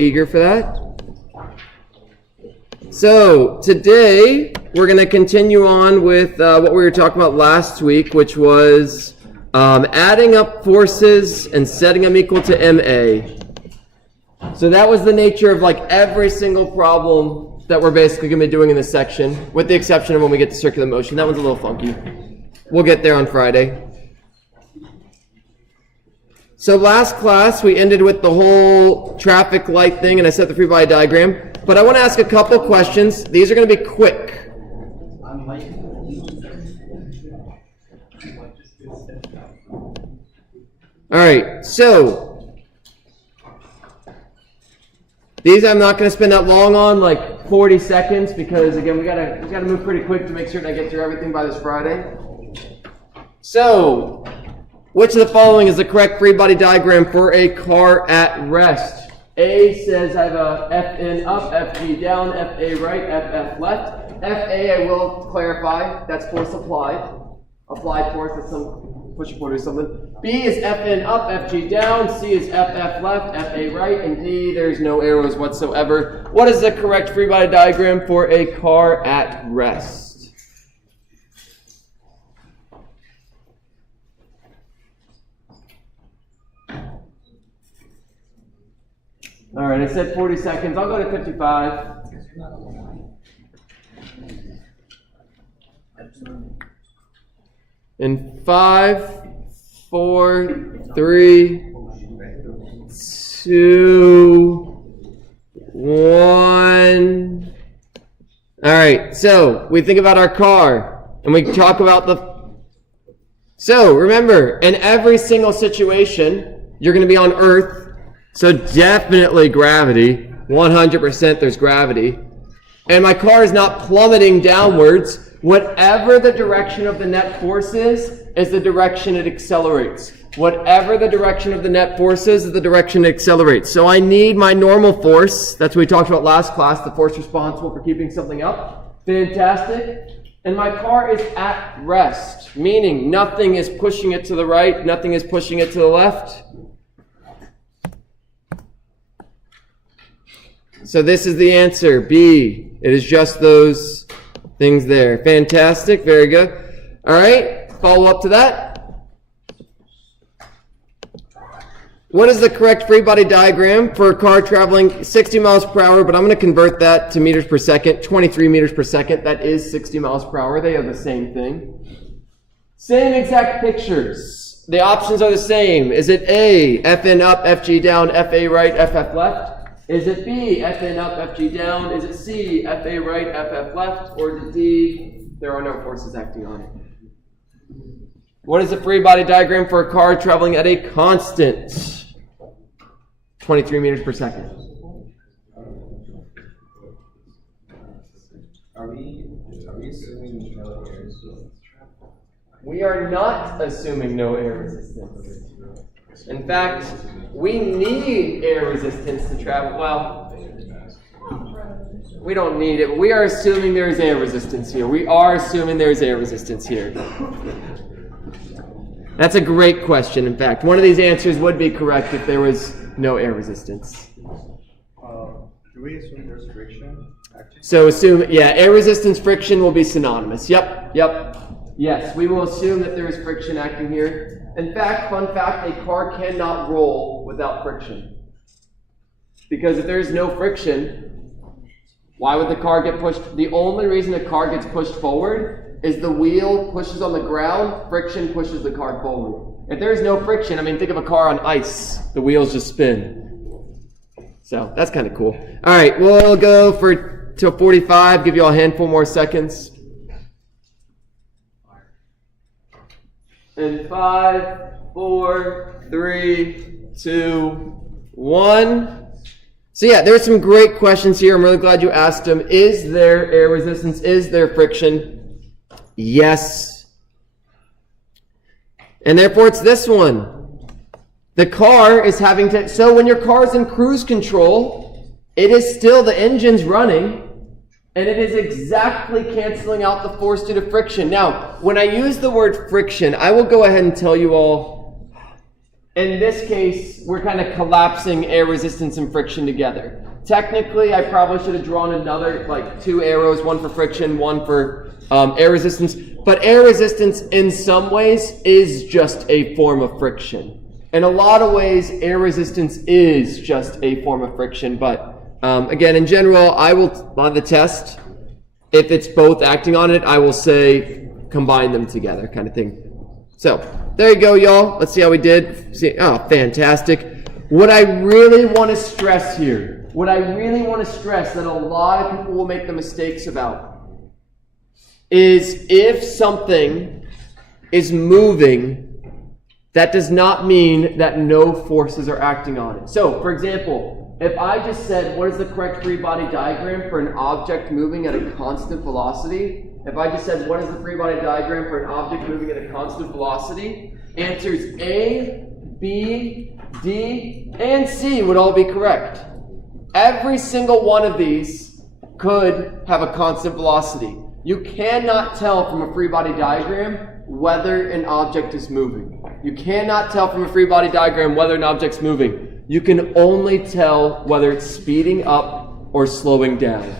eager for that. So today we're going to continue on with what we were talking about last week, which was adding up forces and setting them equal to MA. So that was the nature of like every single problem that we're basically going to be doing in this section, with the exception of when we get to circular motion. That one's a little funky. We'll get there on Friday. So last class, we ended with the whole traffic light thing, and I set the free body diagram. But I want to ask a couple questions. These are going to be quick. All right, so these I'm not going to spend that long on, like 40 seconds, because again, we gotta move pretty quick to make certain I get through everything by this Friday. So, which of the following is the correct free body diagram for a car at rest? A says I have a Fn up, Fg down, Fa right, Ff left. Fa, I will clarify, that's force applied. Applied force, that's some push forward or something. B is Fn up, Fg down. C is Ff left, Fa right. And D, there's no arrows whatsoever. What is the correct free body diagram for a car at rest? All right, I said 40 seconds. I'll go to 55. In 5, 4, 3, 2, 1. All right, so we think about our car, and we talk about the... So remember, in every single situation, you're going to be on Earth. So definitely gravity, 100% there's gravity. And my car is not plummeting downwards. Whatever the direction of the net force is the direction it accelerates. Whatever the direction of the net force is the direction it accelerates. So I need my normal force. That's what we talked about last class, the force responsible for keeping something up. Fantastic. And my car is at rest, meaning nothing is pushing it to the right, nothing is pushing it to the left. So this is the answer, B. It is just those things there. Fantastic, very good. All right, follow up to that. What is the correct free body diagram for a car traveling 60 miles per hour, but I'm going to convert that to meters per second, 23 meters per second. That is 60 miles per hour. They are the same thing. Same exact pictures. The options are the same. Is it A, Fn up, Fg down, Fa right, Ff left? Is it B, Fn up, Fg down? Is it C, Fa right, Ff left? Or is it D, there are no forces acting on it? What is the free body diagram for a car traveling at a constant 23 meters per second? Are we assuming no air resistance? We are not assuming no air resistance. In fact, we need air resistance to travel. Well, we don't need it, but we are assuming there is air resistance here. We are assuming there is air resistance here. That's a great question, in fact. One of these answers would be correct if there was no air resistance. Do we assume there's friction? So assume, yeah, air resistance, friction will be synonymous. Yep. Yes, we will assume that there is friction acting here. In fact, fun fact, a car cannot roll without friction. Because if there is no friction, why would the car get pushed? The only reason a car gets pushed forward is the wheel pushes on the ground, friction pushes the car forward. If there is no friction, I mean, think of a car on ice. The wheels just spin. So that's kind of cool. All right, we'll go till 45, give you all a handful more seconds. In 5, 4, 3, 2, 1. So yeah, there's some great questions here. I'm really glad you asked them. Is there air resistance? Is there friction? Yes. And therefore it's this one. The car is having to, so when your car is in cruise control, it is still, the engine's running, and it is exactly canceling out the force due to friction. Now, when I use the word friction, I will go ahead and tell you all, in this case, we're kind of collapsing air resistance and friction together. Technically, I probably should have drawn another, like 2 arrows, one for friction, one for air resistance. But air resistance, in some ways, is just a form of friction. In a lot of ways, air resistance is just a form of friction. But again, in general, I will, on the test, if it's both acting on it, I will say combine them together kind of thing. So, there you go, y'all. Let's see how we did. See, oh, fantastic. What I really want to stress here, that a lot of people will make the mistakes about, is if something is moving, that does not mean that no forces are acting on it. So, for example, if I just said, what is the correct free body diagram for an object moving at a constant velocity? If I just said, what is the free body diagram for an object moving at a constant velocity? Answers A, B, D, and C would all be correct. Every single one of these could have a constant velocity. You cannot tell from a free body diagram whether an object is moving. You cannot tell from a free body diagram whether an object's moving. You can only tell whether it's speeding up or slowing down.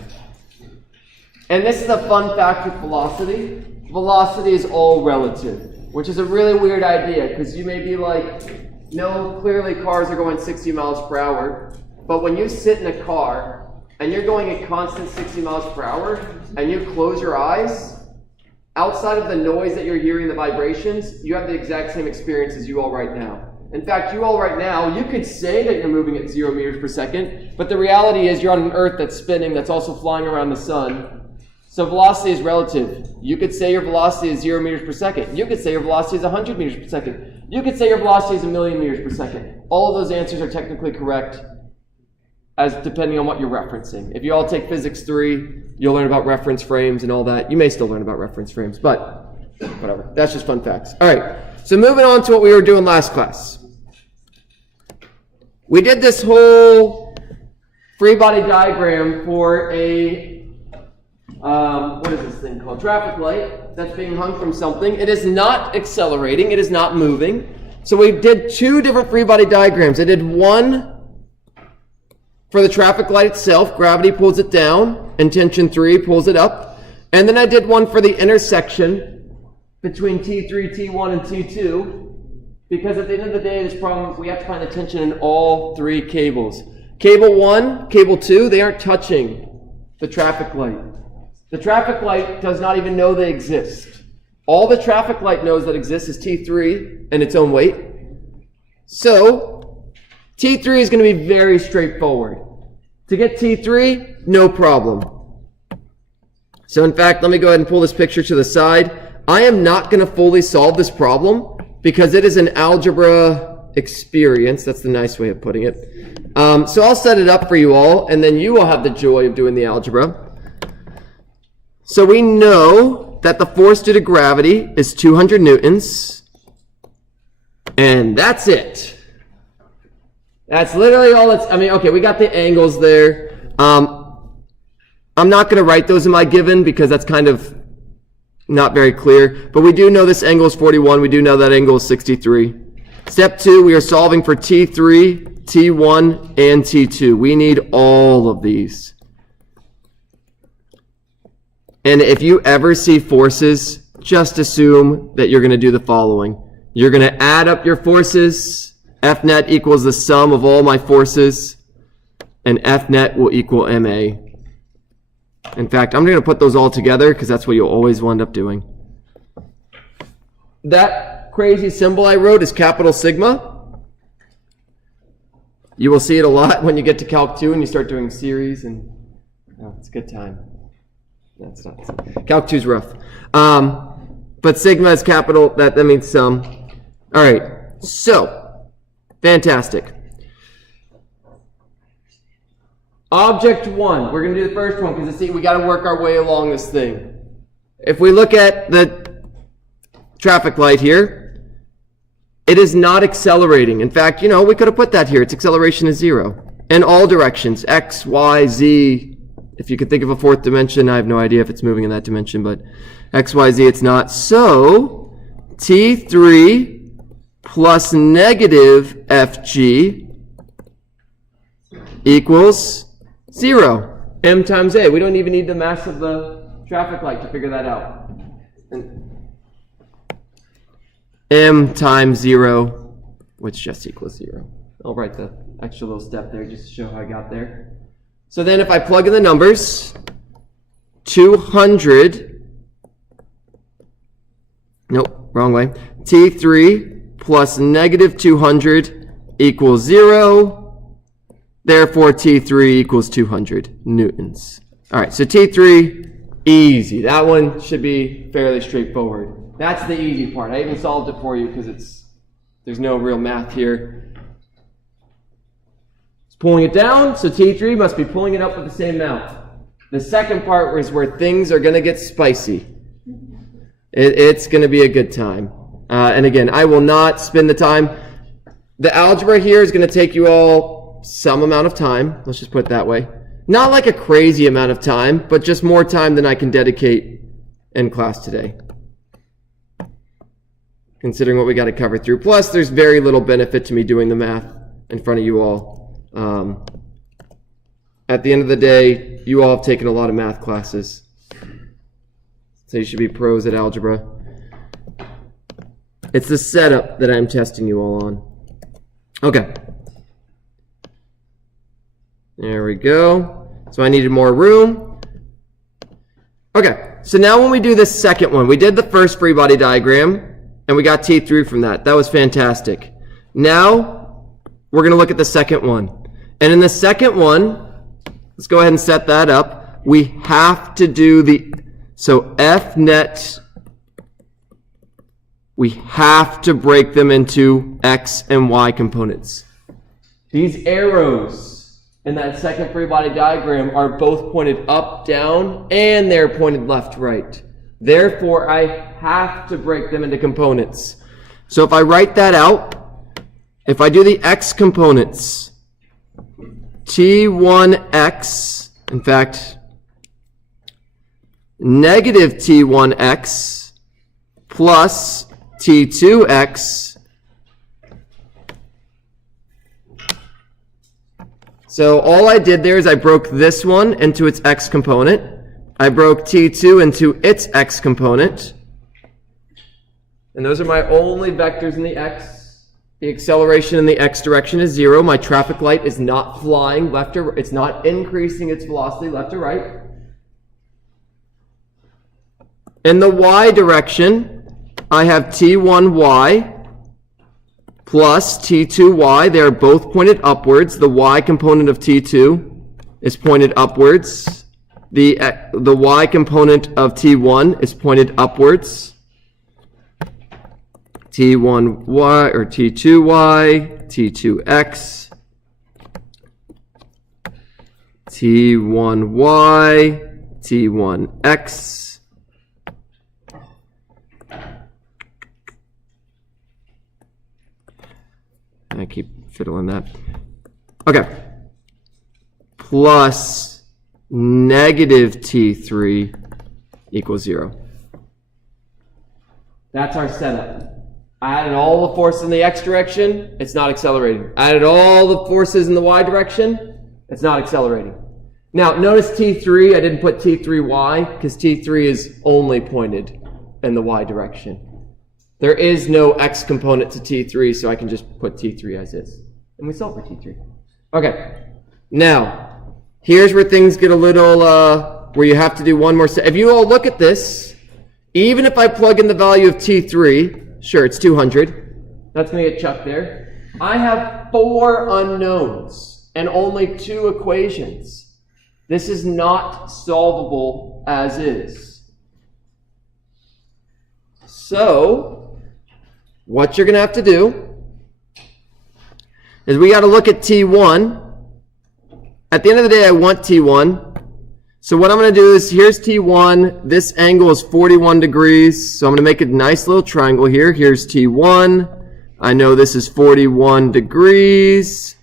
And this is a fun fact with velocity. Velocity is all relative, which is a really weird idea because you may be like, no, clearly cars are going 60 miles per hour. But when you sit in a car and you're going a constant 60 miles per hour and you close your eyes, outside of the noise that you're hearing, the vibrations, you have the exact same experience as you all right now. In fact, you all right now, you could say that you're moving at 0 meters per second, but the reality is you're on an Earth that's spinning, that's also flying around the sun. So velocity is relative. You could say your velocity is 0 meters per second. You could say your velocity is 100 meters per second. You could say your velocity is 1,000,000 meters per second. All of those answers are technically correct, as depending on what you're referencing. If you all take Physics 3, you'll learn about reference frames and all that. You may still learn about reference frames, but whatever. That's just fun facts. All right, so moving on to what we were doing last class. We did this whole free body diagram for a, what is this thing called? Traffic light that's being hung from something. It is not accelerating. It is not moving. So we did 2 different free body diagrams. I did one for the traffic light itself. Gravity pulls it down, and tension 3 pulls it up. And then I did one for the intersection between T3, T1, and T2. Because at the end of the day, this problem, we have to find the tension in all 3 cables. Cable 1, cable 2, they aren't touching the traffic light. The traffic light does not even know they exist. All the traffic light knows that exists is T3 and its own weight. So, T3 is going to be very straightforward. To get T3, no problem. So in fact, let me go ahead and pull this picture to the side. I am not going to fully solve this problem because it is an algebra experience. That's the nice way of putting it. So I'll set it up for you all, and then you will have the joy of doing the algebra. So we know that the force due to gravity is 200 newtons, and that's it. That's literally all it's, okay, we got the angles there. I'm not going to write those in my given because that's kind of not very clear, but we do know this angle is 41. We do know that angle is 63. Step 2, we are solving for T3, T1, and T2. We need all of these. And if you ever see forces, just assume that you're going to do the following. You're going to add up your forces. F net equals the sum of all my forces, and F net will equal MA. In fact, I'm going to put those all together because that's what you'll always wind up doing. That crazy symbol I wrote is capital sigma. You will see it a lot when you get to Calc 2 and you start doing series, and it's a good time. That's not Calc 2 is rough. But sigma is capital, that means sum. All right, so, fantastic. Object 1, we're going to do the first one because we got to work our way along this thing. If we look at the traffic light here, it is not accelerating. In fact, we could have put that here. Its acceleration is 0. In all directions, x, y, z. If you could think of a 4th dimension, I have no idea if it's moving in that dimension, but x, y, z, it's not. So, T3 plus negative FG equals 0. M times A. We don't even need the mass of the traffic light to figure that out. M times 0, which just equals 0. I'll write the extra little step there just to show how I got there. So then if I plug in the numbers, 200, nope, wrong way. T3 plus negative 200 equals 0. Therefore, T3 equals 200 newtons. All right, so T3, easy. That one should be fairly straightforward. That's the easy part. I even solved it for you because there's no real math here. It's pulling it down, so T3 must be pulling it up with the same amount. The second part is where things are going to get spicy. It's going to be a good time. And again, I will not spend the time. The algebra here is going to take you all some amount of time. Let's just put it that way. Not like a crazy amount of time, but just more time than I can dedicate in class today, considering what we got to cover through. Plus, there's very little benefit to me doing the math in front of you all. At the end of the day, you all have taken a lot of math classes, so you should be pros at algebra. It's the setup that I'm testing you all on. Okay. There we go. So I needed more room. Okay, so now when we do this second one, we did the first free body diagram, and we got T3 from that. That was fantastic. Now, we're going to look at the second one. And in the second one, let's go ahead and set that up. We have to do so F net, we have to break them into X and Y components. These arrows in that second free body diagram are both pointed up, down, and they're pointed left, right. Therefore, I have to break them into components. So if I write that out, if I do the X components, T1X, in fact, negative T1X plus T2X. So all I did there is I broke this one into its X component. I broke T2 into its X component. And those are my only vectors in the X. The acceleration in the X direction is 0. My traffic light is not flying left or right. It's not increasing its velocity left or right. In the Y direction, I have T1Y plus T2Y. They are both pointed upwards. The Y component of T2 is pointed upwards. The Y component of T1 is pointed upwards. T1Y or T2Y, T2X, T1Y, T1X. I keep fiddling that. Okay. Plus negative T3 equals 0. That's our setup. I added all the forces in the X direction, it's not accelerating. I added all the forces in the Y direction, it's not accelerating. Now, notice T3, I didn't put T3Y, because T3 is only pointed in the Y direction. There is no X component to T3, so I can just put T3 as is. And we solve for T3. Okay. Now, here's where things get a little, where you have to do one more step. If you all look at this, even if I plug in the value of T3, sure, it's 200. That's going to get chucked there. I have 4 unknowns and only 2 equations. This is not solvable as is. So, what you're going to have to do is we got to look at T1. At the end of the day, I want T1. So what I'm going to do is, here's T1. This angle is 41 degrees. So I'm going to make a nice little triangle here. Here's T1. I know this is 41 degrees.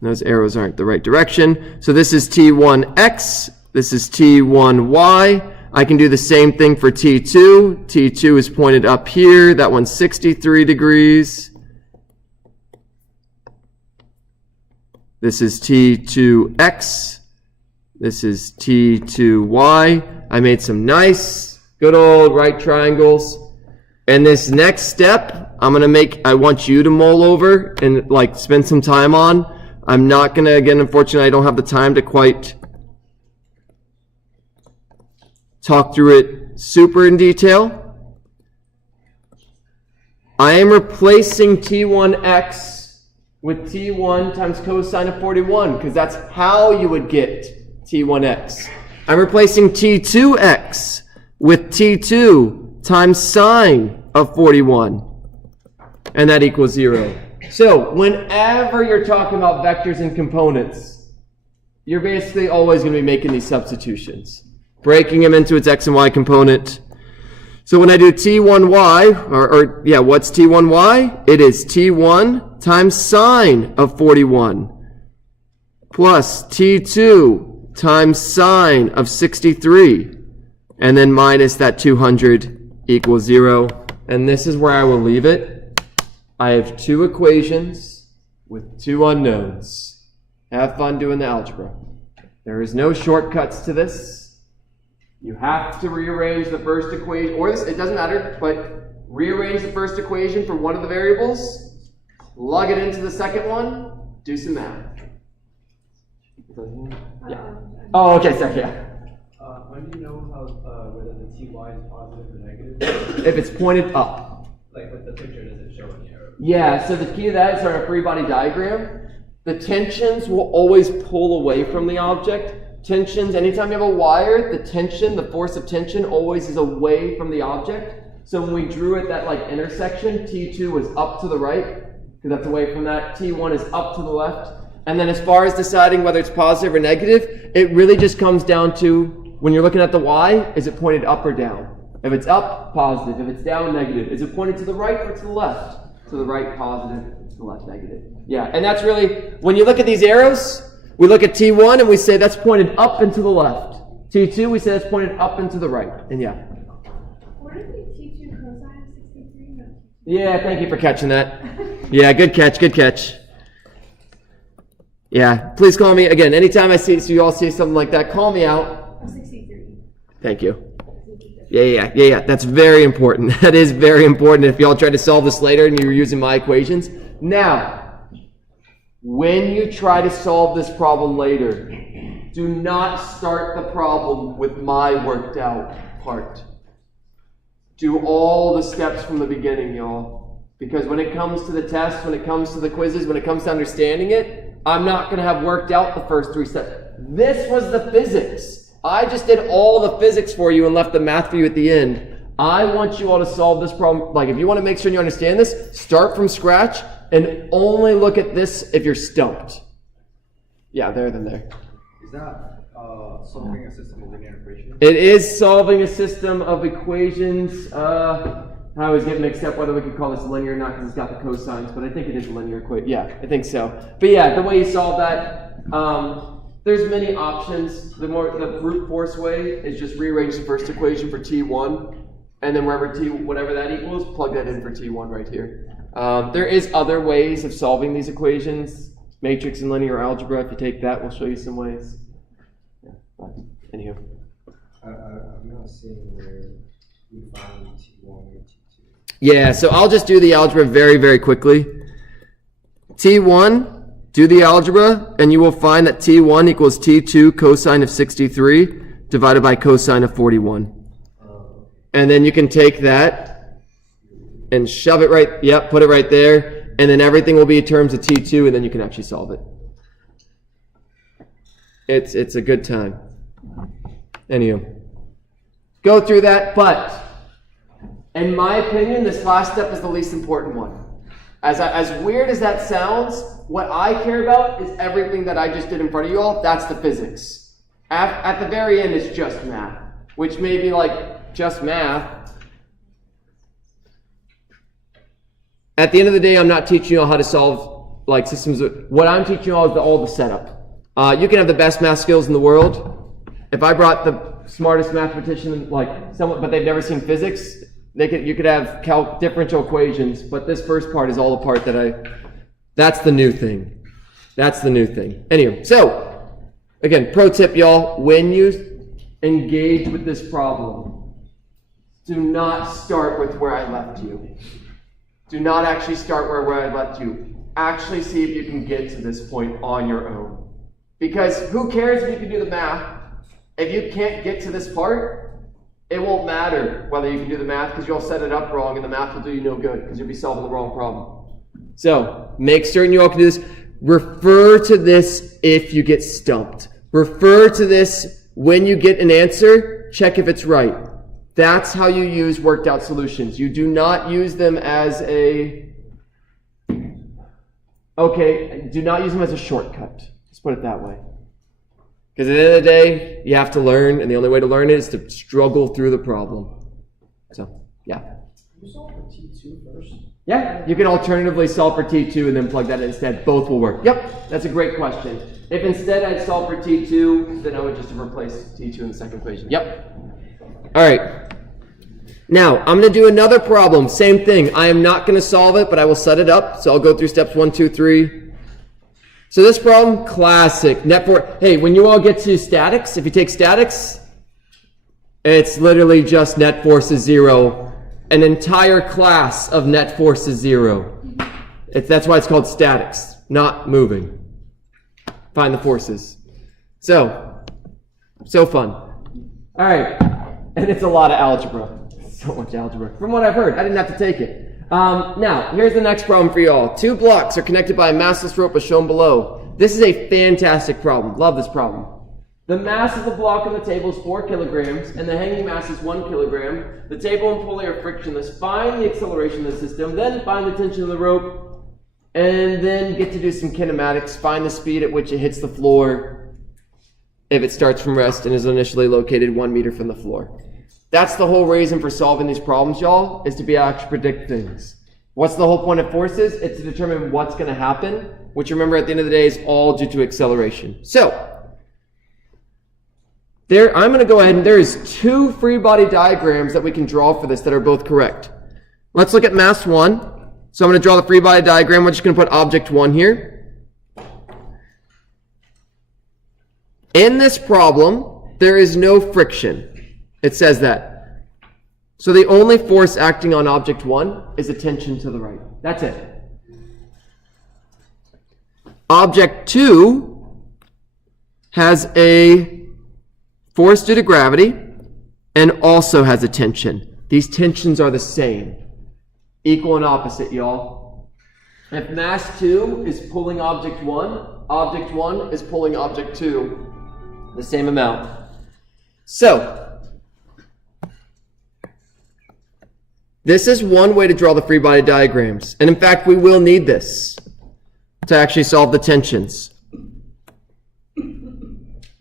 Those arrows aren't the right direction. So this is T1X. This is T1Y. I can do the same thing for T2. T2 is pointed up here. That one's 63 degrees. This is T2x. This is T2y. I made some nice, good old right triangles. And this next step, I want you to mull over and like spend some time on. I'm not gonna, again, unfortunately, I don't have the time to quite talk through it super in detail. I am replacing T1x with T1 times cosine of 41 because that's how you would get T1x. I'm replacing T2x with T2 times sine of 41, and that equals 0. So whenever you're talking about vectors and components, you're basically always going to be making these substitutions, breaking them into its x and y component. So when I do T1y, what's T1y? It is T1 times sine of 41 plus T2 times sine of 63, and then minus that 200 equals 0. And this is where I will leave it. I have two equations with two unknowns. Have fun doing the algebra. There is no shortcuts to this. You have to rearrange the first equation, or this, it doesn't matter, but rearrange the first equation for one of the variables, plug it into the second one, do some math. Yeah. Oh, okay, sorry, yeah. When do you know how whether the ty is positive or negative? If it's pointed up. Like with the picture, does it show an arrow? Yeah, so the key to that is our free body diagram. The tensions will always pull away from the object. Tensions, anytime you have a wire, the tension, the force of tension always is away from the object. So when we drew at that like intersection, T2 was up to the right, because that's away from that. T1 is up to the left. And then as far as deciding whether it's positive or negative, it really just comes down to, when you're looking at the y, is it pointed up or down? If it's up, positive. If it's down, negative. Is it pointed to the right or to the left? To the right, positive. To the left, negative. Yeah, and that's really, when you look at these arrows, we look at T1 and we say that's pointed up and to the left. T2, we say that's pointed up and to the right. And yeah. What is the T2 cosine of 63? No. Yeah, thank you for catching that. Yeah, good catch, good catch. Yeah, please call me, again, anytime so you all see something like that, call me out. 63. Thank you. Yeah. That's very important. That is very important if y'all try to solve this later and you're using my equations. Now, when you try to solve this problem later, do not start the problem with my worked out part. Do all the steps from the beginning, y'all. Because when it comes to the tests, when it comes to the quizzes, when it comes to understanding it, I'm not going to have worked out the first three steps. This was the physics. I just did all the physics for you and left the math for you at the end. I want you all to solve this problem. Like, if you want to make sure you understand this, start from scratch and only look at this if you're stumped. Yeah, there, then there. Is that solving a system of linear equations? It is solving a system of equations. I always get mixed up whether we could call this linear or not because it's got the cosines, but I think it is a linear equation. Yeah, I think so. But yeah, the way you solve that, there's many options. The brute force way is just rearrange the first equation for T1, and then whatever that equals, plug that in for T1 right here. There is other ways of solving these equations. Matrix and linear algebra, if you take that, we'll show you some ways. Yeah, but anywho. I'm not seeing where we find T1 or T2. Yeah, so I'll just do the algebra very, very quickly. T1, do the algebra, and you will find that T1 equals T2 cosine of 63 divided by cosine of 41. And then you can take that and shove it right, put it right there, and then everything will be in terms of T2, and then you can actually solve it. It's a good time. Anywho, go through that, but in my opinion, this last step is the least important one. As weird as that sounds, what I care about is everything that I just did in front of you all. That's the physics. At the very end, it's just math, which may be like just math. At the end of the day, I'm not teaching you all how to solve like systems. What I'm teaching you all is all the setup. You can have the best math skills in the world. If I brought the smartest mathematician, like someone, but they've never seen physics. You could have differential equations, but this first part is all the part that's the new thing. That's the new thing. Anyway, so, again, pro tip, y'all, when you engage with this problem, do not start with where I left you. Do not actually start where I left you. Actually see if you can get to this point on your own. Because who cares if you can do the math? If you can't get to this part, it won't matter whether you can do the math because you'll set it up wrong and the math will do you no good because you'll be solving the wrong problem. So, make certain you all can do this. Refer to this if you get stumped. Refer to this when you get an answer. Check if it's right. That's how you use worked out solutions. You do not use them as do not use them as a shortcut. Let's put it that way. Because at the end of the day, you have to learn, and the only way to learn it is to struggle through the problem. So, yeah. Can you solve for T2 first? Yeah, you can alternatively solve for T2 and then plug that in instead. Both will work. Yep, that's a great question. If instead I'd solve for T2, then I would just replace T2 in the second equation. Yep. All right. Now, I'm going to do another problem. Same thing. I am not going to solve it, but I will set it up. So I'll go through steps 1, 2, 3. So this problem, classic. Net force. Hey, when you all get to statics, if you take statics, it's literally just net force is 0. An entire class of net force is 0. That's why it's called statics, not moving. Find the forces. So fun. All right, and it's a lot of algebra. So much algebra. From what I've heard, I didn't have to take it. Now, here's the next problem for y'all. 2 blocks are connected by a massless rope as shown below. This is a fantastic problem. Love this problem. The mass of the block on the table is 4 kilograms, and the hanging mass is 1 kilogram. The table and pulley are frictionless. Find the acceleration of the system, then find the tension of the rope, and then get to do some kinematics. Find the speed at which it hits the floor if it starts from rest and is initially located 1 meter from the floor. That's the whole reason for solving these problems, y'all, is to be able to predict things. What's the whole point of forces? It's to determine what's going to happen, which remember at the end of the day is all due to acceleration. So, I'm going to go ahead and there is 2 free body diagrams that we can draw for this that are both correct. Let's look at mass 1. So I'm going to draw the free body diagram. We're just going to put object 1 here. In this problem, there is no friction. It says that. So the only force acting on object 1 is a tension to the right. That's it. Object 2 has a force due to gravity and also has a tension. These tensions are the same. Equal and opposite, y'all. If mass 2 is pulling object 1 is pulling object 2 the same amount. So, this is one way to draw the free body diagrams. And in fact, we will need this to actually solve the tensions.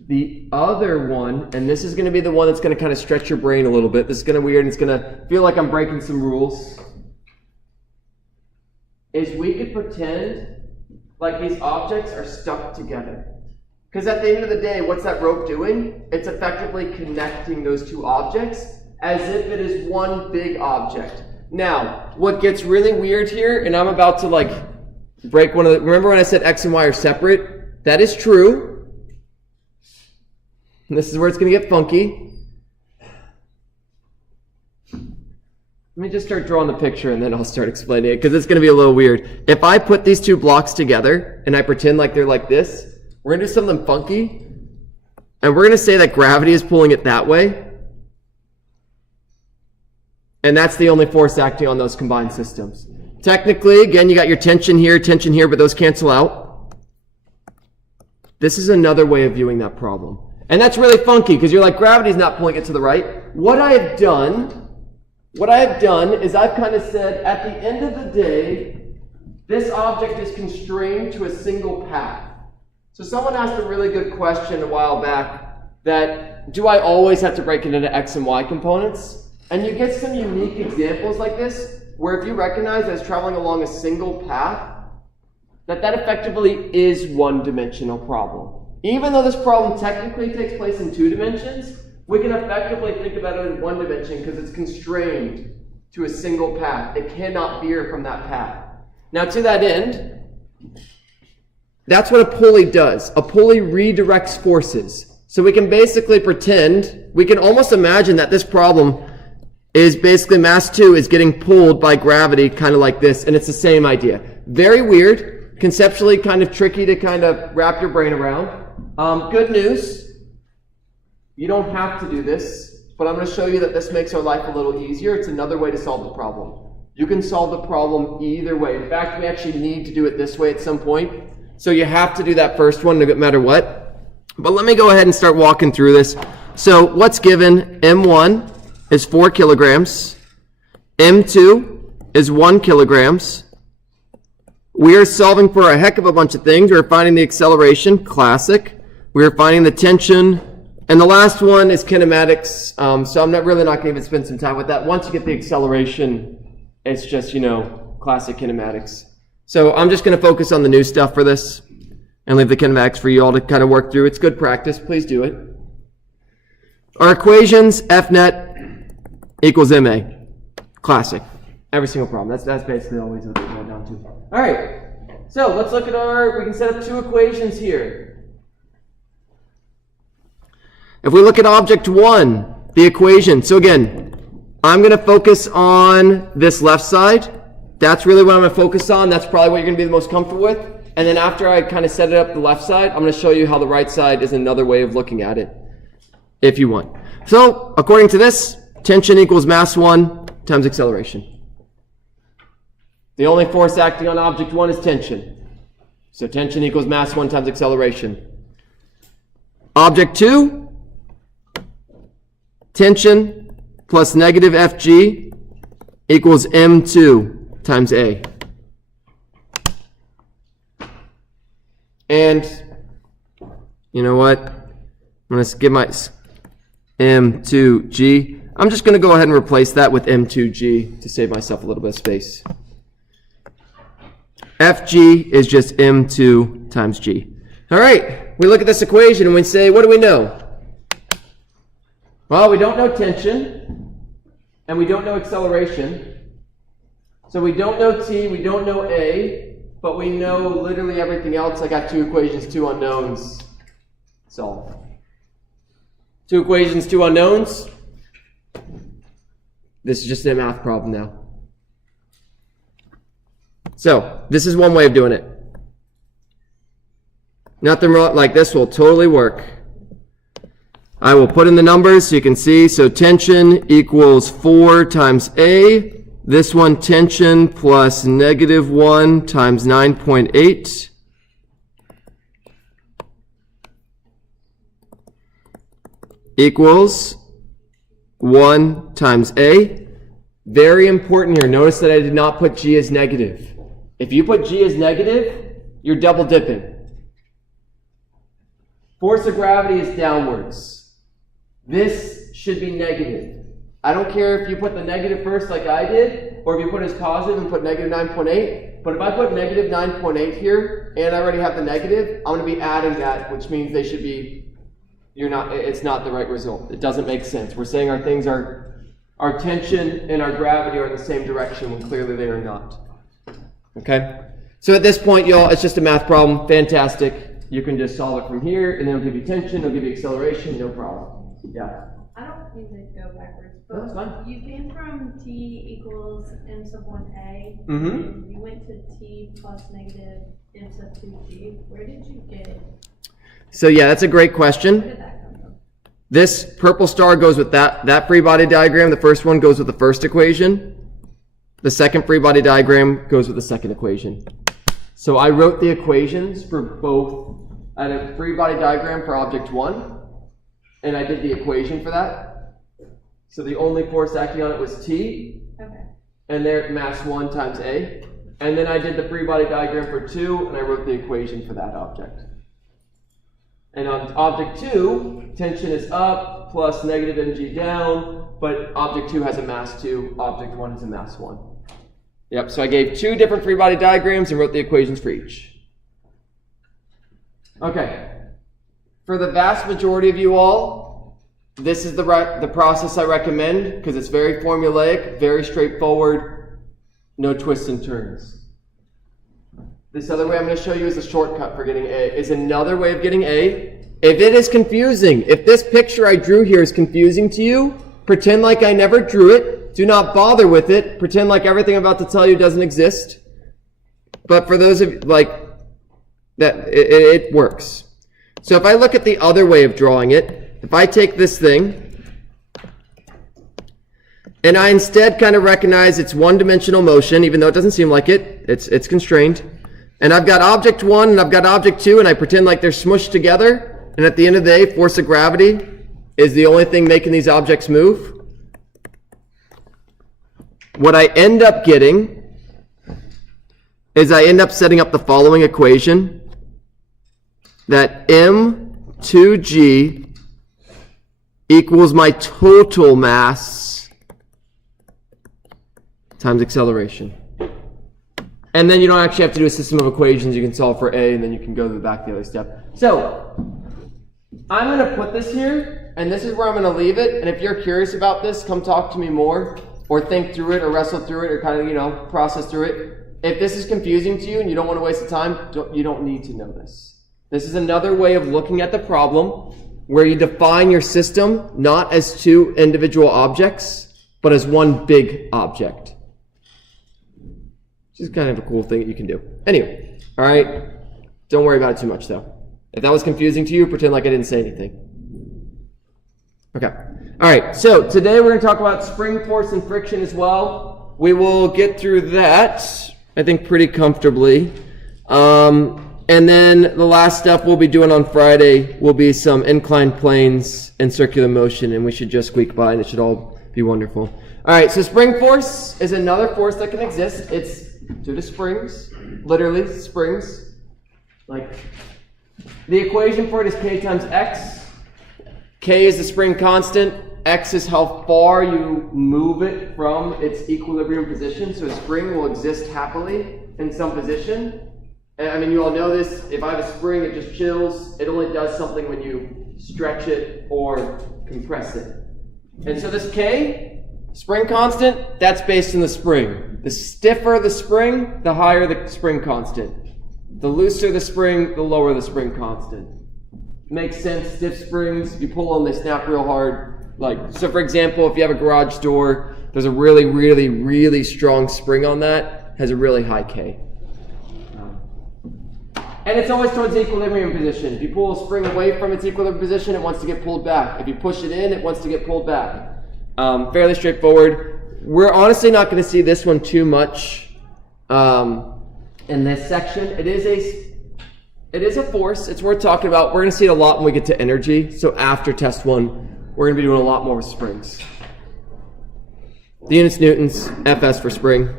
The other one, and this is going to be the one that's going to kind of stretch your brain a little bit. This is going to be weird and it's going to feel like I'm breaking some rules. Is we could pretend like these objects are stuck together. Because at the end of the day, what's that rope doing? It's effectively connecting those 2 objects as if it is one big object. Now, what gets really weird here, and I'm about to break one of the, remember when I said X and Y are separate? That is true. And this is where it's going to get funky. Let me just start drawing the picture and then I'll start explaining it because it's going to be a little weird. If I put these 2 blocks together and I pretend like they're like this, we're going to do something funky. And we're going to say that gravity is pulling it that way. And that's the only force acting on those combined systems. Technically, again, you got your tension here, but those cancel out. This is another way of viewing that problem. And that's really funky because you're like, gravity's not pulling it to the right. What I have done is I've kind of said, at the end of the day, this object is constrained to a single path. So someone asked a really good question a while back that, do I always have to break it into X and Y components? And you get some unique examples like this, where if you recognize that it's traveling along a single path, that effectively is one-dimensional problem. Even though this problem technically takes place in 2 dimensions, We can effectively think about it in one dimension because it's constrained to a single path. It cannot veer from that path. Now, to that end, that's what a pulley does. A pulley redirects forces. So we can basically pretend, we can almost imagine that this problem is basically mass 2 is getting pulled by gravity kind of like this, and it's the same idea. Very weird, conceptually kind of tricky to kind of wrap your brain around. Good news, you don't have to do this, but I'm going to show you that this makes our life a little easier. It's another way to solve the problem. You can solve the problem either way. In fact, we actually need to do it this way at some point. So you have to do that first one no matter what. But let me go ahead and start walking through this. So what's given? M1 is 4 kilograms. M2 is 1 kilograms. We are solving for a heck of a bunch of things. We're finding the acceleration, classic. We're finding the tension. And the last one is kinematics. So I'm not going to even spend some time with that. Once you get the acceleration, it's just, classic kinematics. So I'm just going to focus on the new stuff for this and leave the kinematics for you all to kind of work through. It's good practice. Please do it. Our equations, F net equals MA. Classic. Every single problem. That's basically always what it boils down to. All right. So let's look at we can set up two equations here. If we look at object 1, the equation. So again, I'm going to focus on this left side. That's really what I'm going to focus on. That's probably what you're going to be the most comfortable with. And then after I kind of set it up the left side, I'm going to show you how the right side is another way of looking at it, if you want. So, according to this, tension equals mass 1 times acceleration. The only force acting on object 1 is tension. So tension equals mass 1 times acceleration. Object 2, tension plus negative Fg equals M2 times A. And you know what? I'm going to give my M2G. I'm just going to go ahead and replace that with M2G to save myself a little bit of space. Fg is just M2 times G. All right, we look at this equation and we say, what do we know? Well, we don't know tension, and we don't know acceleration. So we don't know T, we don't know A, but we know literally everything else. I got 2 equations, 2 unknowns. Solve. 2 equations, 2 unknowns. This is just a math problem now. So, this is one way of doing it. Nothing wrong, like this will totally work. I will put in the numbers so you can see. So tension equals 4 times A. This one, tension plus negative 1 times 9.8. Equals 1 times A. Very important here. Notice that I did not put G as negative. If you put G as negative, you're double dipping. Force of gravity is downwards. This should be negative. I don't care if you put the negative first like I did, or if you put it as positive and put negative 9.8. But if I put negative 9.8 here, and I already have the negative, I'm going to be adding that, which means they should be, it's not the right result. It doesn't make sense. We're saying our things our tension and our gravity are in the same direction when clearly they are not. Okay? So at this point, y'all, it's just a math problem. Fantastic. You can just solve it from here, and then it'll give you tension, it'll give you acceleration, no problem. Yeah. I don't mean to go backwards, but That's fine. you came from T equals M sub 1A, Mm-hmm. and you went to T plus negative M sub 2G. Where did you get it? So yeah, that's a great Where question. did that come from? This purple star goes with that free body diagram. The first one goes with the first equation. The second free body diagram goes with the second equation. So I wrote the equations for both. I had a free body diagram for object 1, and I did the equation for that. So the only force acting on it was T, Okay. and there mass 1 times A. And then I did the free body diagram for 2, and I wrote the equation for that object. And on object 2, tension is up plus negative mg down, but object 2 has a mass 2, object 1 has a mass 1. Yep, so I gave 2 different free body diagrams and wrote the equations for each. Okay. For the vast majority of you all, This is the process I recommend because it's very formulaic, very straightforward, no twists and turns. This other way I'm going to show you is a shortcut for getting A, is another way of getting A. If it is confusing, if this picture I drew here is confusing to you, pretend like I never drew it. Do not bother with it. Pretend like everything I'm about to tell you doesn't exist. But for those of you, like, that, it works. So if I look at the other way of drawing it, if I take this thing, and I instead kind of recognize it's one-dimensional motion, even though it doesn't seem like it, it's constrained. And I've got object 1 and I've got object 2, and I pretend like they're smushed together. And at the end of the day, force of gravity is the only thing making these objects move. What I end up getting is I end up setting up the following equation, that m2g equals my total mass times acceleration. And then you don't actually have to do a system of equations. You can solve for A, and then you can go to the back the other step. So I'm going to put this here, and this is where I'm going to leave it. And if you're curious about this, come talk to me more, or think through it, or wrestle through it, or kind of, process through it. If this is confusing to you and you don't want to waste the time, you don't need to know this. This is another way of looking at the problem where you define your system not as two individual objects, but as one big object. Which is kind of a cool thing that you can do. Anyway, all right? Don't worry about it too much, though. If that was confusing to you, pretend like I didn't say anything. Okay. All right, so today we're going to talk about spring force and friction as well. We will get through that, I think, pretty comfortably. And then the last step we'll be doing on Friday will be some inclined planes and circular motion, and we should just squeak by, and it should all be wonderful. All right, so spring force is another force that can exist. It's due to springs, literally springs. Like, the equation for it is K times X. K is the spring constant. X is how far you move it from its equilibrium position. So a spring will exist happily in some position. And I mean, you all know this. If I have a spring, it just chills. It only does something when you stretch it or compress it. And so this K, spring constant, that's based on the spring. The stiffer the spring, the higher the spring constant. The looser the spring, the lower the spring constant. Makes sense. Stiff springs, if you pull them, they snap real hard. Like, so for example, if you have a garage door, there's a really, really, really strong spring on that, has a really high K. And it's always towards the equilibrium position. If you pull a spring away from its equilibrium position, it wants to get pulled back. If you push it in, it wants to get pulled back. Fairly straightforward. We're honestly not going to see this one too much in this section. It is a force. It's worth talking about. We're going to see it a lot when we get to energy. So after test 1, we're going to be doing a lot more with springs. The unit's newtons, Fs for spring.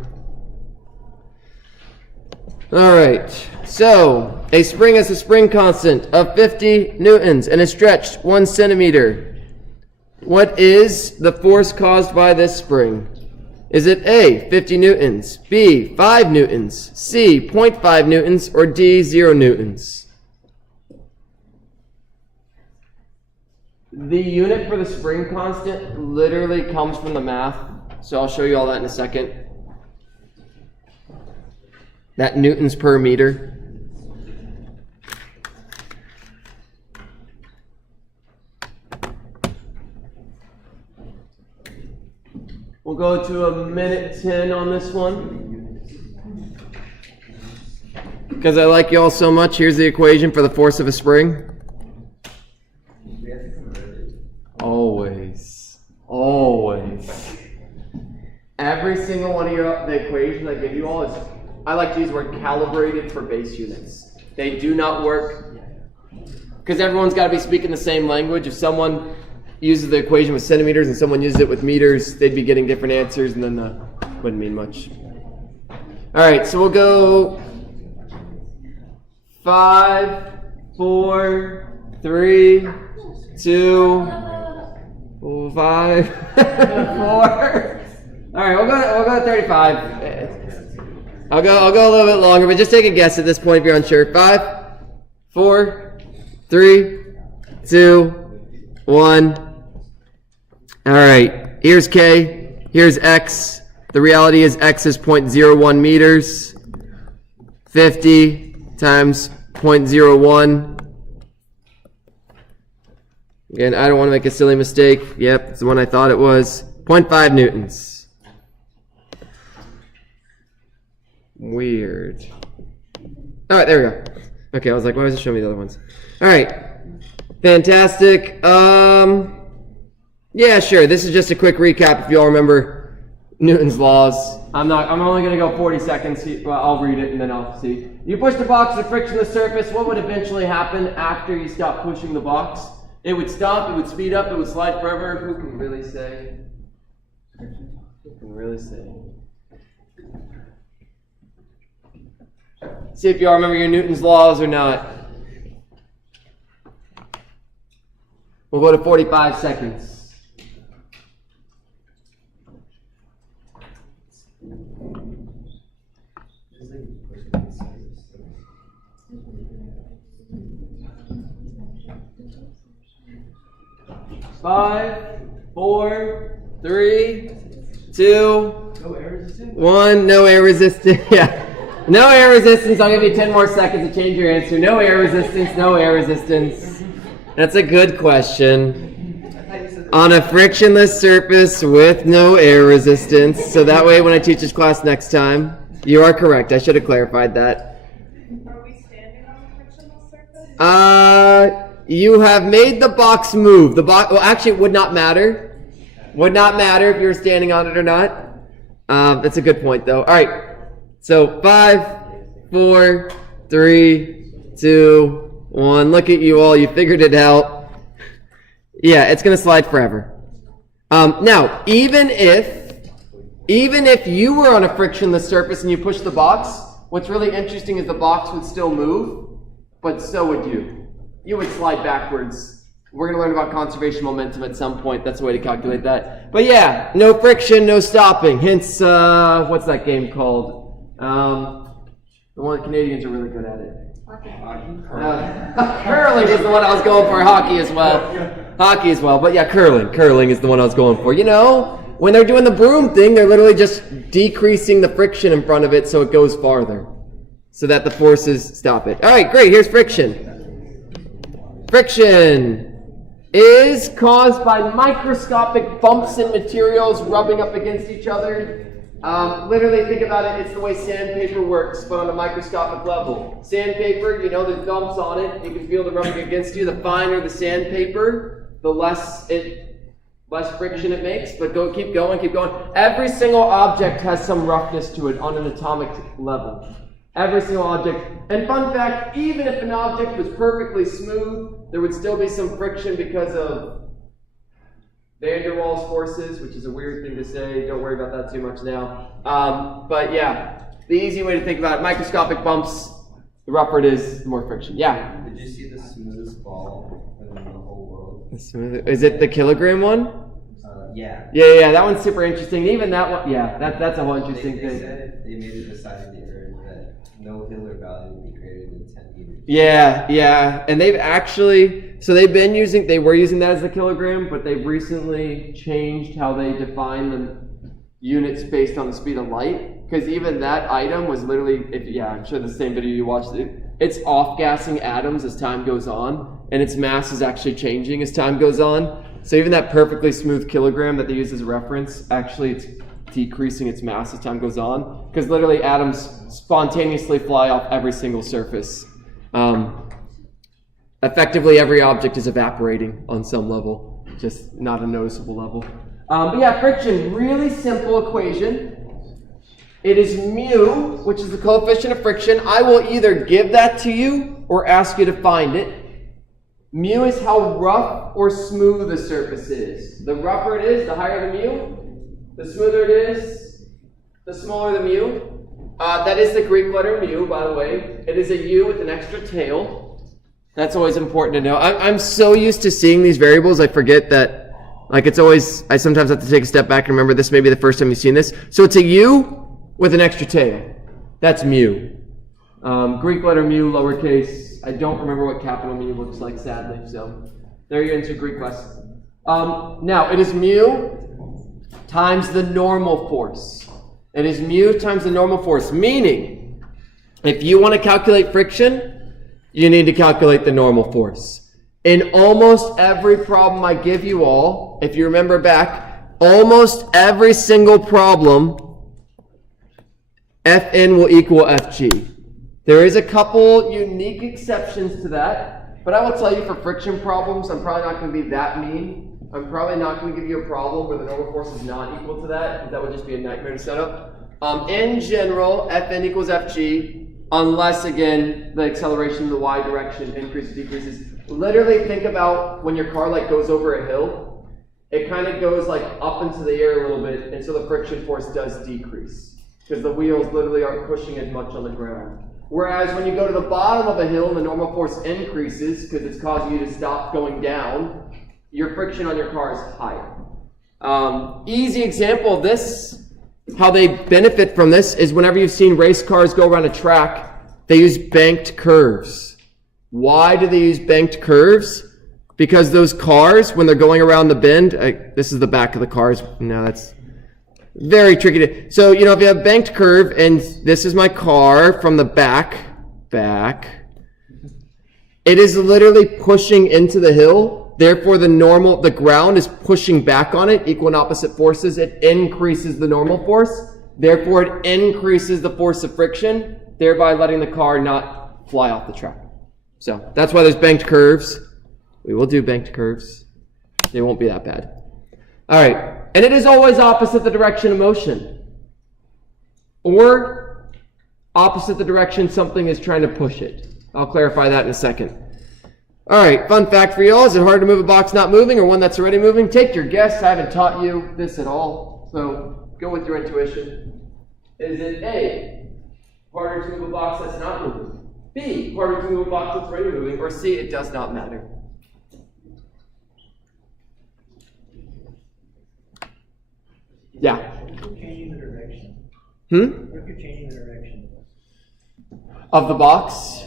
All right. So a spring has a spring constant of 50 newtons and is stretched 1 centimeter. What is the force caused by this spring? Is it A, 50 newtons, B, 5 newtons, C, 0.5 newtons, or D, 0 newtons? The unit for the spring constant literally comes from the math, so I'll show you all that in a second. That newtons per meter. We'll go to a minute 10 on this one. Because I like you all so much, here's the equation for the force of a spring. Always. Always. Every single one of the equations I give you all is, I like to use the word calibrated for base units. They do not work, because everyone's got to be speaking the same language. If someone uses the equation with centimeters and someone uses it with meters, they'd be getting different answers, and then that wouldn't mean much. All right, so we'll go 5, 4, 3, 2, 5, 4. All right, we'll go to 35. I'll go a little bit longer, but just take a guess at this point if you're unsure. 5, 4, 3, 2, 1. All right, here's K, here's X. The reality is X is 0.01 meters. 50 times 0.01. Again, I don't want to make a silly mistake. Yep, it's the one I thought it was. 0.5 newtons. Weird. All right, there we go. Okay, I was like, why does it show me the other ones? All right, fantastic. Yeah, sure. This is just a quick recap. If you all remember Newton's laws. I'm only going to go 40 seconds. Well, I'll read it and then I'll see. You push the box to frictionless surface. What would eventually happen after you stop pushing the box? It would stop, it would speed up, it would slide forever. Who can really say? Who can really say? See if you all remember your Newton's laws or not. We'll go to 45 seconds. Five, 4, 3, 2, 1. No air resistance. Yeah. No air resistance. I'll give you 10 more seconds to change your answer. No air resistance. No air resistance. That's a good question. On a frictionless surface with no air resistance. So that way when I teach this class next time, you are correct. I should have clarified that. Are we standing on a frictionless surface? You have made the box move. The box, well, actually, it would not matter. Would not matter if you were standing on it or not. That's a good point, though. All right. So 5, 4, 3, 2, 1. Look at you all. You figured it out. Yeah, it's going to slide forever. Now, even if you were on a frictionless surface and you push the box, what's really interesting is the box would still move, but so would you. You would slide backwards. We're going to learn about conservation momentum at some point. That's the way to calculate that. But yeah, no friction, no stopping. Hence, what's that game called? The one the Canadians are really good at it. Curling is the one I was going for. Hockey as well. But yeah, curling. Curling is the one I was going for. You know, when they're doing the broom thing, they're literally just decreasing the friction in front of it so it goes farther, so that the forces stop it. All right, great. Here's friction. Friction is caused by microscopic bumps in materials rubbing up against each other. Literally, think about it, it's the way sandpaper works, but on a microscopic level. Sandpaper, you know, there's bumps on it. You can feel the rubbing against you. The finer the sandpaper, the less friction it makes. But keep going. Every single object has some roughness to it on an atomic level. Every single object. And fun fact, even if an object was perfectly smooth, there would still be some friction because of van der Waals forces, which is a weird thing to say. Don't worry about that too much now. But yeah, the easy way to think about it, microscopic bumps, the rougher it is, the more friction. Yeah? Did you see the smoothest ball in the whole world? Is it the kilogram one? Yeah. Yeah, that one's super interesting. Even that one, yeah, that's a whole interesting They thing. said if they made it the size of the Earth, that no Hiller value would be greater than 10 meters. Yeah, and they've were using that as a kilogram, but they've recently changed how they define the units based on the speed of light, because even that item was literally, I'm sure the same video you watched, it's off-gassing atoms as time goes on, and its mass is actually changing as time goes on. So even that perfectly smooth kilogram that they use as a reference, actually it's decreasing its mass as time goes on, because literally atoms spontaneously fly off every single surface. Effectively, every object is evaporating on some level, just not a noticeable level. But yeah, friction, really simple equation. It is mu, which is the coefficient of friction. I will either give that to you or ask you to find it. Mu is how rough or smooth the surface is. The rougher it is, the higher the mu. The smoother it is, the smaller the mu. That is the Greek letter mu, by the way. It is a U with an extra tail. That's always important to know. I'm so used to seeing these variables, I forget that, I sometimes have to take a step back and remember this may be the first time you've seen this. So it's a U with an extra tail. That's mu. Greek letter mu, lowercase. I don't remember what capital mu looks like, sadly. So there you answer Greek question. Now, it is mu times the normal force. It is mu times the normal force, meaning if you want to calculate friction, you need to calculate the normal force. In almost every problem I give you all, if you remember back, almost every single problem, Fn will equal Fg. There is a couple unique exceptions to that, but I will tell you for friction problems, I'm probably not going to be that mean. I'm probably not going to give you a problem where the normal force is not equal to that, because that would just be a nightmare to set up. In general, Fn equals Fg, unless, again, the acceleration in the y direction increases, decreases. Literally think about when your car like goes over a hill, it kind of goes like up into the air a little bit, and so the friction force does decrease, because the wheels literally aren't pushing as much on the ground. Whereas when you go to the bottom of a hill and the normal force increases, because it's causing you to stop going down, your friction on your car is higher. Easy example of this, how they benefit from this, is whenever you've seen race cars go around a track, they use banked curves. Why do they use banked curves? Because those cars, when they're going around the bend, this is the back of the cars. No, that's very tricky. So, if you have banked curve, and this is my car from the back, it is literally pushing into the hill. Therefore, the ground is pushing back on it, equal and opposite forces. It increases the normal force. Therefore, it increases the force of friction, thereby letting the car not fly off the track. So, that's why there's banked curves. We will do banked curves. They won't be that bad. All right. And it is always opposite the direction of motion. Or opposite the direction something is trying to push it. I'll clarify that in a second. All right, fun fact for y'all. Is it hard to move a box not moving or one that's already moving? Take your guess. I haven't taught you this at all. So go with your intuition. Is it A, harder to move a box that's not moving? B, harder to move a box that's already moving? Or C, it does not matter? Yeah. What if you're changing the direction? What if you're changing the direction? Of the box?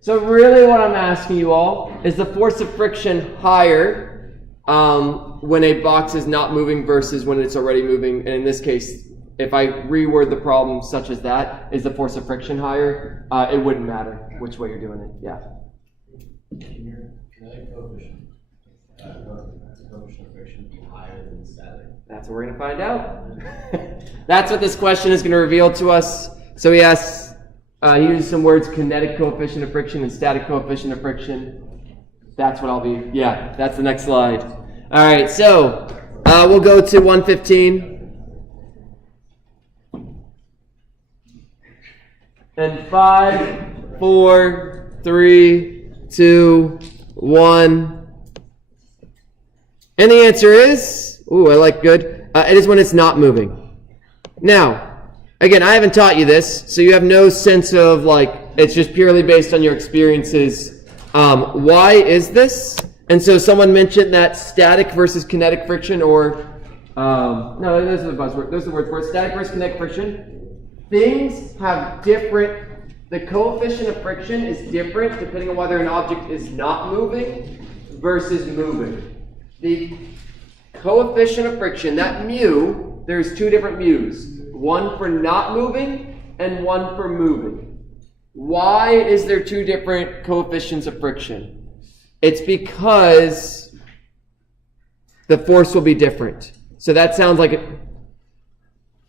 So really what I'm asking you all, is the force of friction higher when a box is not moving versus when it's already moving? And in this case, if I reword the problem such as that, is the force of friction higher? It wouldn't matter which way you're doing it. Yeah. Can your kinetic coefficient, coefficient of friction be higher than static? That's what we're going to find out. That's what this question is going to reveal to us. So he asks, he uses some words, kinetic coefficient of friction and static coefficient of friction. That's what I'll be, that's the next slide. All right, so we'll go to 115. And 5, 4, 3, 2, 1. And the answer is, I like good. It is when it's not moving. Now, again, I haven't taught you this, so you have no sense of it's just purely based on your experiences. Why is this? And so someone mentioned that static versus kinetic friction, or, no, those are the buzzwords. Those are the words for it. Static versus kinetic friction. Things have the coefficient of friction is different depending on whether an object is not moving versus moving. The coefficient of friction, that mu, there's two different mu's. One for not moving and one for moving. Why is there two different coefficients of friction? It's because the force will be different. So that sounds like it.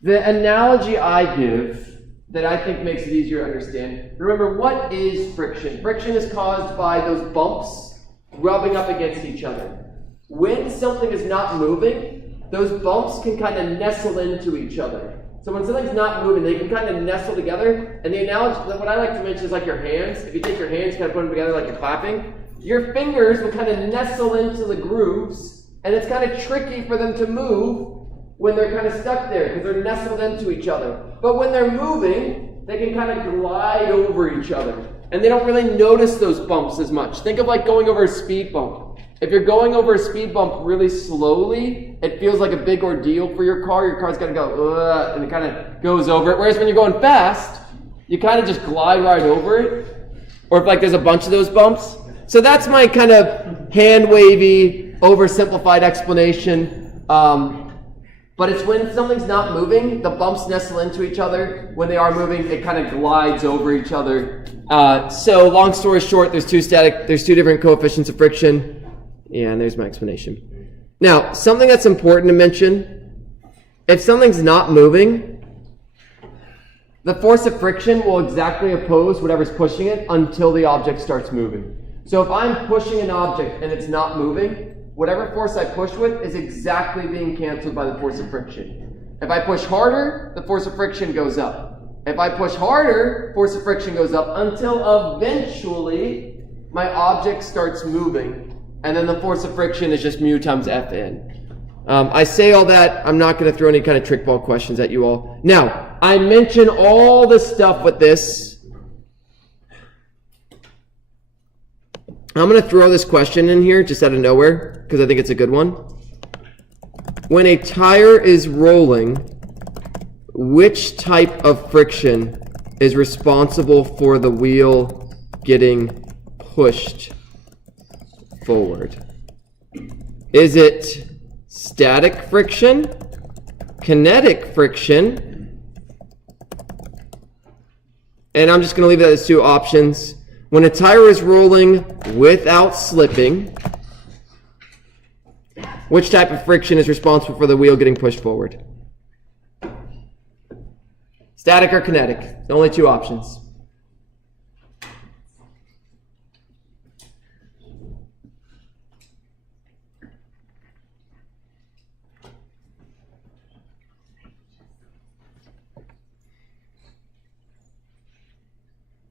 The analogy I give that I think makes it easier to understand. Remember, what is friction? Friction is caused by those bumps rubbing up against each other. When something is not moving, those bumps can kind of nestle into each other. So when something's not moving, they can kind of nestle together. And the analogy, what I like to mention is like your hands. If you take your hands, kind of put them together like you're clapping, your fingers will kind of nestle into the grooves, and it's kind of tricky for them to move when they're kind of stuck there because they're nestled into each other. But when they're moving, they can kind of glide over each other. And they don't really notice those bumps as much. Think of like going over a speed bump. If you're going over a speed bump really slowly, it feels like a big ordeal for your car. Your car's got to go, and it kind of goes over it. Whereas when you're going fast, you kind of just glide right over it. Or if like there's a bunch of those bumps, So that's my kind of hand-wavy, oversimplified explanation. But it's when something's not moving, the bumps nestle into each other. When they are moving, it kind of glides over each other. So long story short, there's two different coefficients of friction. Yeah, and there's my explanation. Now, something that's important to mention, if something's not moving, the force of friction will exactly oppose whatever's pushing it until the object starts moving. So if I'm pushing an object and it's not moving, whatever force I push with is exactly being canceled by the force of friction. If I push harder, the force of friction goes up. If I push harder, force of friction goes up until eventually my object starts moving, and then the force of friction is just mu times Fn. I say all that, I'm not going to throw any kind of trick ball questions at you all. Now, I mention all the stuff with this. I'm going to throw this question in here just out of nowhere because I think it's a good one. When a tire is rolling, which type of friction is responsible for the wheel getting pushed forward? Is it static friction, kinetic friction? And I'm just going to leave that as two options. When a tire is rolling without slipping, which type of friction is responsible for the wheel getting pushed forward? Static or kinetic? The only two options.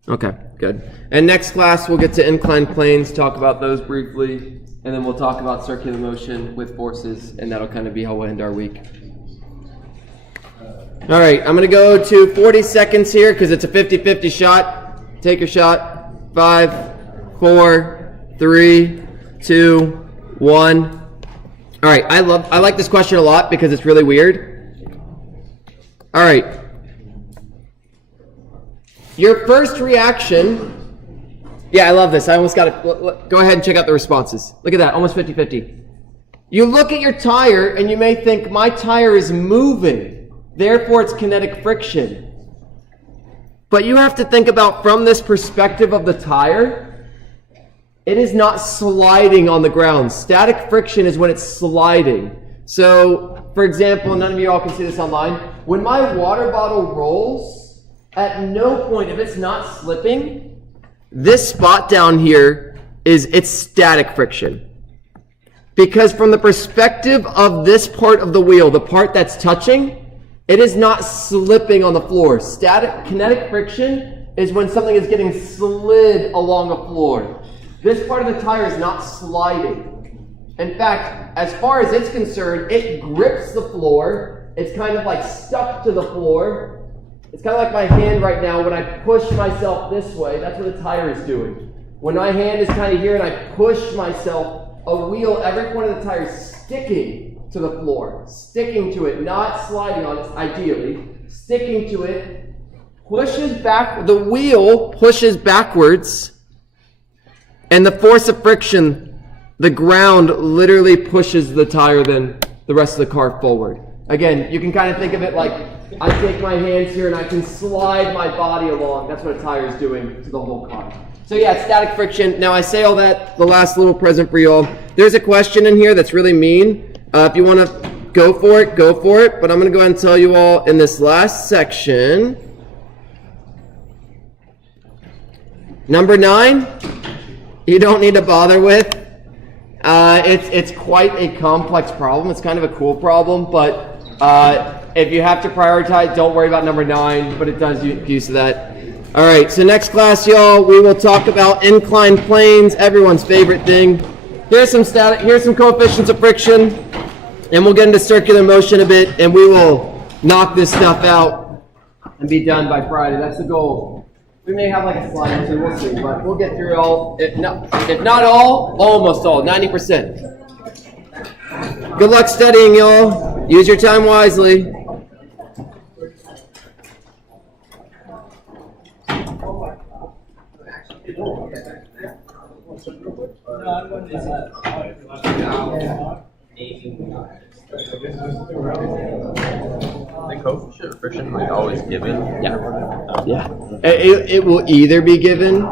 Okay, good. And next class we'll get to inclined planes, talk about those briefly, and then we'll talk about circular motion with forces, and that'll kind of be how we'll end our week. All right, I'm going to go to 40 seconds here because it's a 50-50 shot. Take your shot. 5, 4, 3, 2, 1. All right, I like this question a lot because it's really weird. All right. Your first reaction, yeah, I love this. I almost got it. Go ahead and check out the responses. Look at that, almost 50-50. You look at your tire and you may think, my tire is moving, therefore it's kinetic friction. But you have to think about from this perspective of the tire, it is not sliding on the ground. Static friction is when it's sliding. So, for example, none of you all can see this online. When my water bottle rolls, at no point, if it's not slipping, this spot down here it's static friction. Because from the perspective of this part of the wheel, the part that's touching, it is not slipping on the floor. Kinetic friction is when something is getting slid along a floor. This part of the tire is not sliding. In fact, as far as it's concerned, it grips the floor. It's kind of like stuck to the floor. It's kind of like my hand right now. When I push myself this way, that's what the tire is doing. When my hand is kind of here and I push myself, a wheel, every point of the tire is sticking to the floor. Sticking to it, not sliding on it, ideally. Sticking to it, pushes back, the wheel pushes backwards, and the force of friction, the ground literally pushes the tire then the rest of the car forward. Again, you can kind of think of it like I take my hands here and I can slide my body along. That's what a tire is doing to the whole car. So yeah, it's static friction. Now I say all that, the last little present for y'all. There's a question in here that's really mean. If you want to go for it, go for it. But I'm going to go ahead and tell you all in this last section. Number 9, you don't need to bother with. It's quite a complex problem. It's kind of a cool problem, but if you have to prioritize, don't worry about number 9, but it does use of that. All right, so next class, y'all, we will talk about inclined planes, everyone's favorite thing. Here's some coefficients of friction, and we'll get into circular motion a bit, and we will knock this stuff out and be done by Friday. That's the goal. We may have like a slide or two, we'll see, but we'll get through all, if not all, almost all, 90%. Good luck studying, y'all. Use your time wisely. The coefficient of friction like always given. Yeah. It will either be given